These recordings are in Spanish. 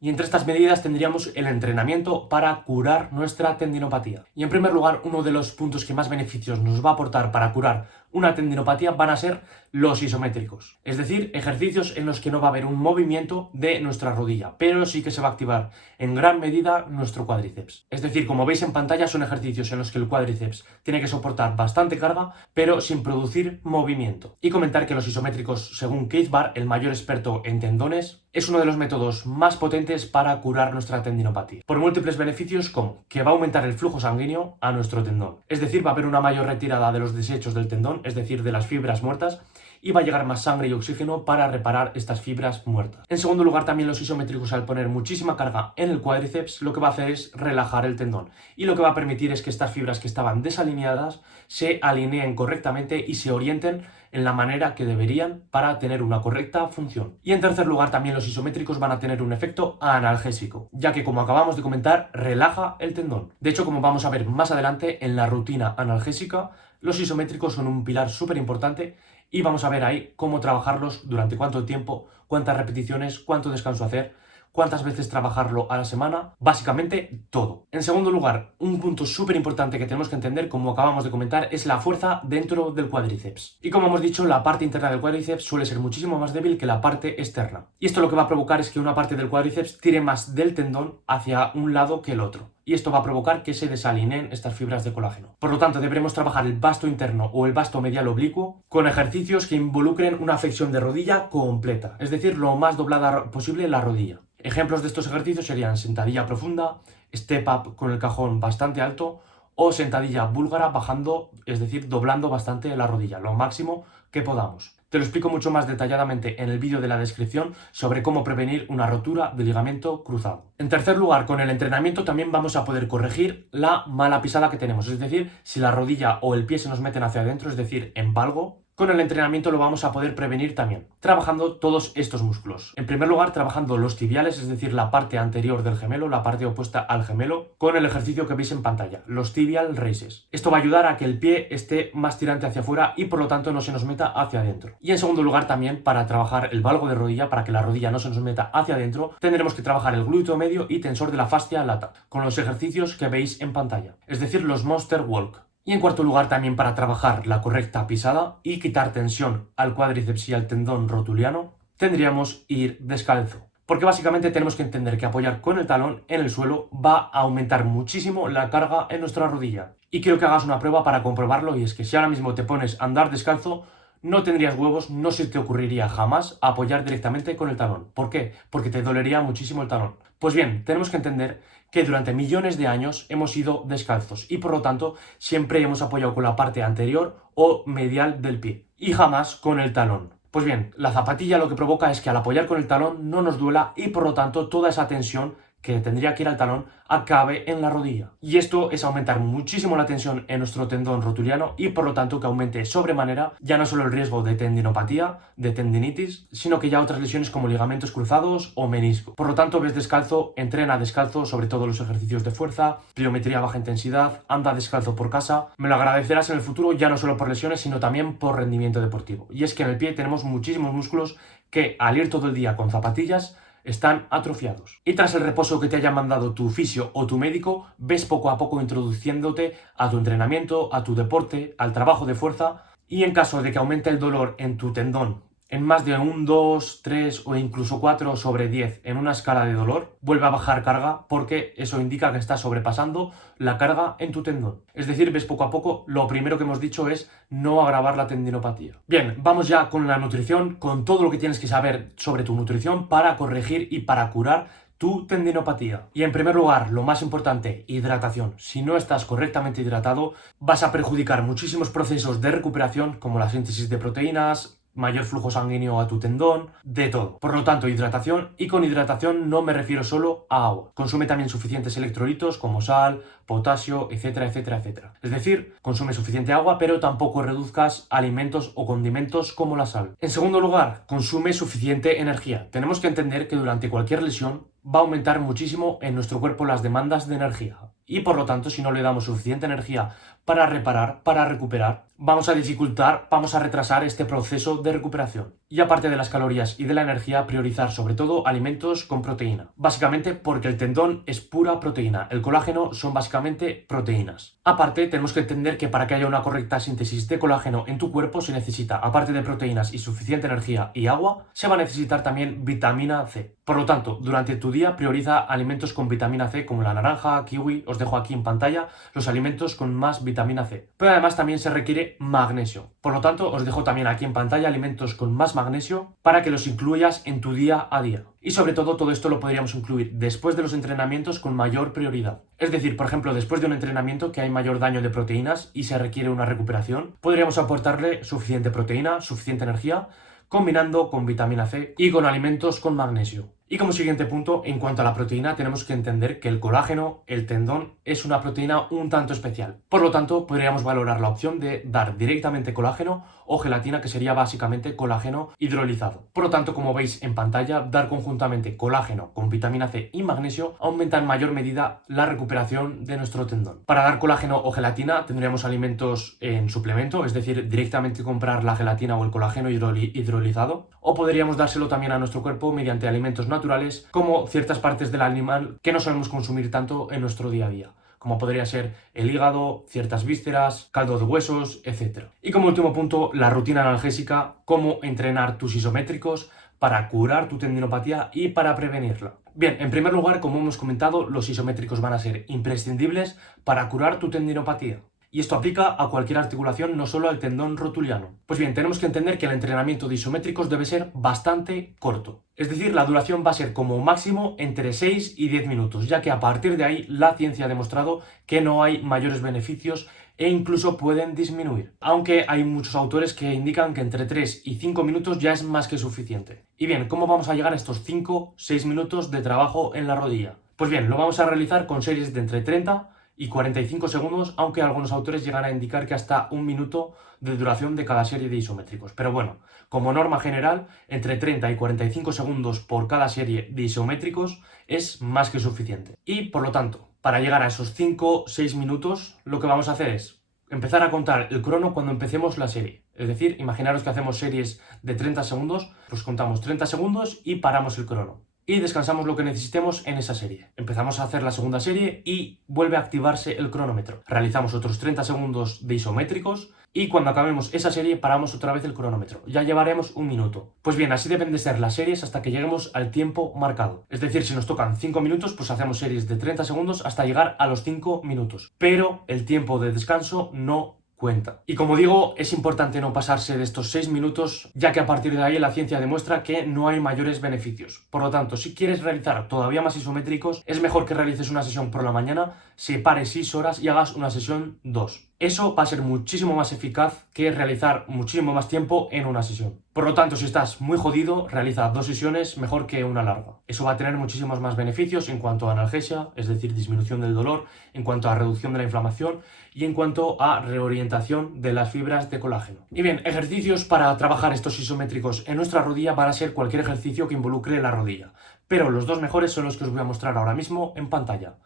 Y entre estas medidas tendríamos el entrenamiento para curar nuestra tendinopatía. Y en primer lugar, uno de los puntos que más beneficios nos va a aportar para curar una tendinopatía van a ser los isométricos. Es decir, ejercicios en los que no va a haber un movimiento de nuestra rodilla, pero sí que se va a activar en gran medida nuestro cuádriceps. Es decir, como veis en pantalla, son ejercicios en los que el cuádriceps tiene que soportar bastante carga, pero sin producir movimiento. Y comentar que los isométricos, según Keith Baar, el mayor experto en tendones, es uno de los métodos más potentes para curar nuestra tendinopatía, por múltiples beneficios como que va a aumentar el flujo sanguíneo a nuestro tendón, es decir, va a haber una mayor retirada de los desechos del tendón, es decir, de las fibras muertas, y va a llegar más sangre y oxígeno para reparar estas fibras muertas. En segundo lugar, también los isométricos, al poner muchísima carga en el cuádriceps, lo que va a hacer es relajar el tendón, y lo que va a permitir es que estas fibras que estaban desalineadas se alineen correctamente y se orienten en la manera que deberían para tener una correcta función. Y en tercer lugar, también los isométricos van a tener un efecto analgésico, ya que, como acabamos de comentar, relaja el tendón. De hecho, como vamos a ver más adelante en la rutina analgésica, los isométricos son un pilar súper importante y vamos a ver ahí cómo trabajarlos, durante cuánto tiempo, cuántas repeticiones, cuánto descanso hacer, cuántas veces trabajarlo a la semana, básicamente todo. En segundo lugar, un punto súper importante que tenemos que entender, como acabamos de comentar, es la fuerza dentro del cuádriceps. Y como hemos dicho, la parte interna del cuádriceps suele ser muchísimo más débil que la parte externa. Y esto lo que va a provocar es que una parte del cuádriceps tire más del tendón hacia un lado que el otro. Y esto va a provocar que se desalineen estas fibras de colágeno. Por lo tanto, deberemos trabajar el vasto interno o el vasto medial oblicuo con ejercicios que involucren una flexión de rodilla completa, es decir, lo más doblada posible la rodilla. Ejemplos de estos ejercicios serían sentadilla profunda, step up con el cajón bastante alto o sentadilla búlgara bajando, es decir, doblando bastante la rodilla, lo máximo que podamos. Te lo explico mucho más detalladamente en el vídeo de la descripción sobre cómo prevenir una rotura de ligamento cruzado. En tercer lugar, con el entrenamiento también vamos a poder corregir la mala pisada que tenemos, es decir, si la rodilla o el pie se nos meten hacia adentro, es decir, en valgo, con el entrenamiento lo vamos a poder prevenir también, trabajando todos estos músculos. En primer lugar, trabajando los tibiales, es decir, la parte anterior del gemelo, la parte opuesta al gemelo, con el ejercicio que veis en pantalla, los tibial raises. Esto va a ayudar a que el pie esté más tirante hacia afuera y por lo tanto no se nos meta hacia adentro. Y en segundo lugar, también para trabajar el valgo de rodilla, para que la rodilla no se nos meta hacia adentro, tendremos que trabajar el glúteo medio y tensor de la fascia lata, con los ejercicios que veis en pantalla, es decir, los monster walk. Y en cuarto lugar, también para trabajar la correcta pisada y quitar tensión al cuádriceps y al tendón rotuliano, tendríamos ir descalzo. Porque básicamente tenemos que entender que apoyar con el talón en el suelo va a aumentar muchísimo la carga en nuestra rodilla. Y quiero que hagas una prueba para comprobarlo, y es que si ahora mismo te pones a andar descalzo, no tendrías huevos, no se te ocurriría jamás apoyar directamente con el talón. ¿Por qué? Porque te dolería muchísimo el talón. Pues bien, tenemos que entender que durante millones de años hemos ido descalzos y por lo tanto siempre hemos apoyado con la parte anterior o medial del pie y jamás con el talón. Pues bien, la zapatilla lo que provoca es que al apoyar con el talón no nos duela y por lo tanto toda esa tensión que tendría que ir al talón acabe en la rodilla. Y esto es aumentar muchísimo la tensión en nuestro tendón rotuliano y por lo tanto que aumente sobremanera ya no solo el riesgo de tendinopatía, de tendinitis, sino que ya otras lesiones como ligamentos cruzados o menisco. Por lo tanto, ves descalzo, entrena descalzo, sobre todo los ejercicios de fuerza, pliometría baja intensidad, anda descalzo por casa. Me lo agradecerás en el futuro ya no solo por lesiones, sino también por rendimiento deportivo. Y es que en el pie tenemos muchísimos músculos que al ir todo el día con zapatillas están atrofiados. Y tras el reposo que te haya mandado tu fisio o tu médico, ves poco a poco introduciéndote a tu entrenamiento, a tu deporte, al trabajo de fuerza, y en caso de que aumente el dolor en tu tendón en más de un 2, 3 o incluso 4 sobre 10 en una escala de dolor, vuelve a bajar carga porque eso indica que estás sobrepasando la carga en tu tendón. Es decir, ves poco a poco, lo primero que hemos dicho es no agravar la tendinopatía. Bien, vamos ya con la nutrición, con todo lo que tienes que saber sobre tu nutrición para corregir y para curar tu tendinopatía. Y en primer lugar, lo más importante, hidratación. Si no estás correctamente hidratado, vas a perjudicar muchísimos procesos de recuperación como la síntesis de proteínas, mayor flujo sanguíneo a tu tendón, de todo. Por lo tanto, hidratación, y con hidratación no me refiero solo a agua. Consume también suficientes electrolitos como sal, potasio, etcétera, etcétera, etcétera. Es decir, consume suficiente agua, pero tampoco reduzcas alimentos o condimentos como la sal. En segundo lugar, consume suficiente energía. Tenemos que entender que durante cualquier lesión va a aumentar muchísimo en nuestro cuerpo las demandas de energía. Y por lo tanto, si no le damos suficiente energía para reparar, para recuperar. Vamos a dificultar, vamos a retrasar este proceso de recuperación. Y aparte de las calorías y de la energía, priorizar sobre todo alimentos con proteína. Básicamente porque el tendón es pura proteína, el colágeno son básicamente proteínas. Aparte, tenemos que entender que para que haya una correcta síntesis de colágeno en tu cuerpo se necesita, aparte de proteínas y suficiente energía y agua, se va a necesitar también vitamina C. Por lo tanto, durante tu día prioriza alimentos con vitamina C como la naranja, kiwi, os dejo aquí en pantalla los alimentos con más vitamina C. Pero además también se requiere magnesio. Por lo tanto, os dejo también aquí en pantalla alimentos con más magnesio para que los incluyas en tu día a día. Y sobre todo esto lo podríamos incluir después de los entrenamientos con mayor prioridad. Es decir, por ejemplo, después de un entrenamiento que hay mayor daño de proteínas y se requiere una recuperación, podríamos aportarle suficiente proteína, suficiente energía, combinando con vitamina C y con alimentos con magnesio. Y como siguiente punto, en cuanto a la proteína, tenemos que entender que el colágeno, el tendón, es una proteína un tanto especial. Por lo tanto, podríamos valorar la opción de dar directamente colágeno o gelatina, que sería básicamente colágeno hidrolizado. Por lo tanto, como veis en pantalla, dar conjuntamente colágeno con vitamina C y magnesio aumenta en mayor medida la recuperación de nuestro tendón. Para dar colágeno o gelatina tendríamos alimentos en suplemento, es decir, directamente comprar la gelatina o el colágeno hidrolizado, o podríamos dárselo también a nuestro cuerpo mediante alimentos naturales, como ciertas partes del animal que no solemos consumir tanto en nuestro día a día, como podría ser el hígado, ciertas vísceras, caldo de huesos, etc. Y como último punto, la rutina analgésica, cómo entrenar tus isométricos para curar tu tendinopatía y para prevenirla. Bien, en primer lugar, como hemos comentado, los isométricos van a ser imprescindibles para curar tu tendinopatía. Y esto aplica a cualquier articulación, no solo al tendón rotuliano. Pues bien, tenemos que entender que el entrenamiento de isométricos debe ser bastante corto. Es decir, la duración va a ser como máximo entre 6 y 10 minutos, ya que a partir de ahí la ciencia ha demostrado que no hay mayores beneficios e incluso pueden disminuir. Aunque hay muchos autores que indican que entre 3 y 5 minutos ya es más que suficiente. Y bien, ¿cómo vamos a llegar a estos 5-6 minutos de trabajo en la rodilla? Pues bien, lo vamos a realizar con series de entre 30 y 45 segundos, aunque algunos autores llegan a indicar que hasta 1 minuto de duración de cada serie de isométricos. Pero bueno, como norma general, entre 30 y 45 segundos por cada serie de isométricos es más que suficiente. Y por lo tanto, para llegar a esos 5-6 minutos, lo que vamos a hacer es empezar a contar el crono cuando empecemos la serie. Es decir, imaginaros que hacemos series de 30 segundos, pues contamos 30 segundos y paramos el crono. Y descansamos lo que necesitemos en esa serie. Empezamos a hacer la segunda serie y vuelve a activarse el cronómetro. Realizamos otros 30 segundos de isométricos y cuando acabemos esa serie paramos otra vez el cronómetro. Ya llevaremos 1 minuto. Pues bien, así deben de ser las series hasta que lleguemos al tiempo marcado. Es decir, si nos tocan 5 minutos, pues hacemos series de 30 segundos hasta llegar a los 5 minutos. Pero el tiempo de descanso no cuenta. Y como digo, es importante no pasarse de estos 6 minutos, ya que a partir de ahí la ciencia demuestra que no hay mayores beneficios. Por lo tanto, si quieres realizar todavía más isométricos, es mejor que realices una sesión por la mañana, separes 6 horas y hagas una sesión 2. Eso va a ser muchísimo más eficaz que realizar muchísimo más tiempo en una sesión. Por lo tanto, si estás muy jodido, realiza 2 sesiones mejor que una larga. Eso va a tener muchísimos más beneficios en cuanto a analgesia, es decir, disminución del dolor, en cuanto a reducción de la inflamación y en cuanto a reorientación de las fibras de colágeno. Y bien, ejercicios para trabajar estos isométricos en nuestra rodilla van a ser cualquier ejercicio que involucre la rodilla. Pero los 2 mejores son los que os voy a mostrar ahora mismo en pantalla.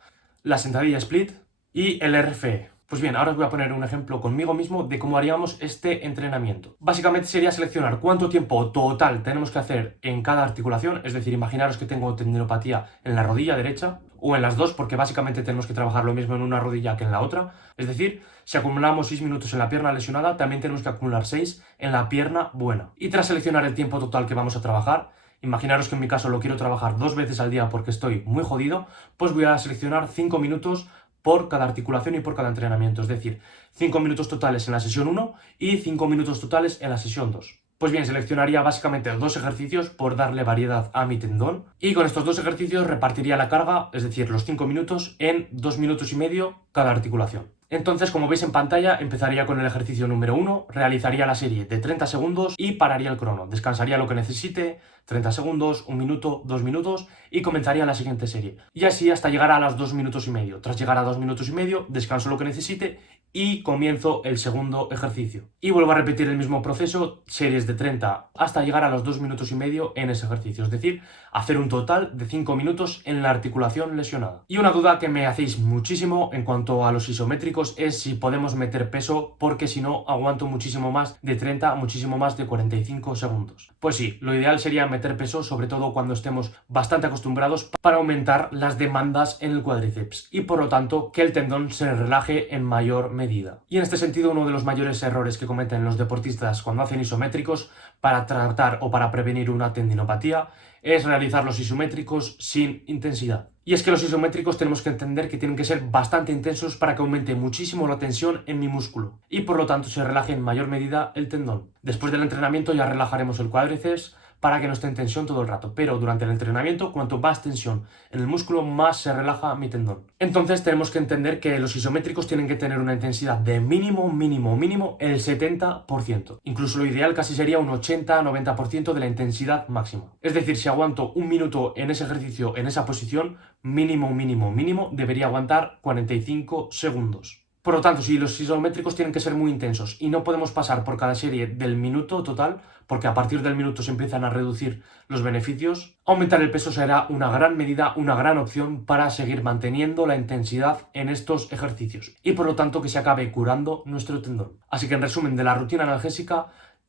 La sentadilla split y el RFE. Pues bien, ahora os voy a poner un ejemplo conmigo mismo de cómo haríamos este entrenamiento. Básicamente sería seleccionar cuánto tiempo total tenemos que hacer en cada articulación, es decir, imaginaros que tengo tendinopatía en la rodilla derecha o en las dos, porque básicamente tenemos que trabajar lo mismo en una rodilla que en la otra. Es decir, si acumulamos 6 minutos en la pierna lesionada, también tenemos que acumular 6 en la pierna buena. Y tras seleccionar el tiempo total que vamos a trabajar, imaginaros que en mi caso lo quiero trabajar 2 veces al día porque estoy muy jodido, pues voy a seleccionar 5 minutos por cada articulación y por cada entrenamiento, es decir, 5 minutos totales en la sesión 1 y 5 minutos totales en la sesión 2. Pues bien, seleccionaría básicamente 2 ejercicios por darle variedad a mi tendón y con estos 2 ejercicios repartiría la carga, es decir, los 5 minutos en 2 minutos y medio cada articulación. Entonces, como veis en pantalla, empezaría con el ejercicio número 1, realizaría la serie de 30 segundos y pararía el crono. Descansaría lo que necesite, 30 segundos, 1 minuto, 2 minutos y comenzaría la siguiente serie. Y así hasta llegar a los 2 minutos y medio. Tras llegar a 2 minutos y medio, descanso lo que necesite y comienzo el segundo ejercicio. Y vuelvo a repetir el mismo proceso, series de 30 hasta llegar a los 2 minutos y medio en ese ejercicio. Es decir, hacer un total de 5 minutos en la articulación lesionada. Y una duda que me hacéis muchísimo en cuanto a los isométricos es si podemos meter peso, porque si no aguanto muchísimo más de 30, muchísimo más de 45 segundos. Pues sí, lo ideal sería meter peso, sobre todo cuando estemos bastante acostumbrados, para aumentar las demandas en el cuádriceps y por lo tanto que el tendón se relaje en mayor medida. Y en este sentido, uno de los mayores errores que cometen los deportistas cuando hacen isométricos para tratar o para prevenir una tendinopatía es realizar los isométricos sin intensidad. Y es que los isométricos tenemos que entender que tienen que ser bastante intensos para que aumente muchísimo la tensión en mi músculo y por lo tanto se relaje en mayor medida el tendón. Después del entrenamiento ya relajaremos el cuádriceps para que no esté en tensión todo el rato, pero durante el entrenamiento cuanto más tensión en el músculo más se relaja mi tendón. Entonces tenemos que entender que los isométricos tienen que tener una intensidad de mínimo el 70%. Incluso lo ideal casi sería un 80-90% de la intensidad máxima. Es decir, si aguanto un minuto en ese ejercicio, en esa posición, mínimo debería aguantar 45 segundos. Por lo tanto, si los isométricos tienen que ser muy intensos y no podemos pasar por cada serie del minuto total, porque a partir del minuto se empiezan a reducir los beneficios, aumentar el peso será una gran medida, una gran opción para seguir manteniendo la intensidad en estos ejercicios y por lo tanto que se acabe curando nuestro tendón. Así que en resumen de la rutina analgésica,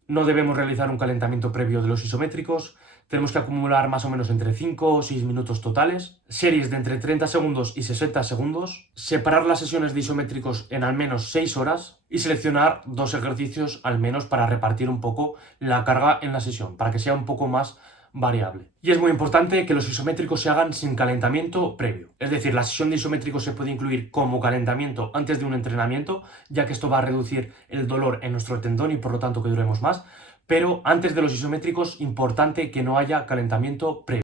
no debemos realizar un calentamiento previo de los isométricos, tenemos que acumular más o menos entre 5 o 6 minutos totales, series de entre 30 segundos y 60 segundos, separar las sesiones de isométricos en al menos 6 horas y seleccionar 2 ejercicios al menos para repartir un poco la carga en la sesión, para que sea un poco más variable. Y es muy importante que los isométricos se hagan sin calentamiento previo. Es decir, la sesión de isométricos se puede incluir como calentamiento antes de un entrenamiento, ya que esto va a reducir el dolor en nuestro tendón y por lo tanto que duremos más. Pero antes de los isométricos, importante que no haya calentamiento previo.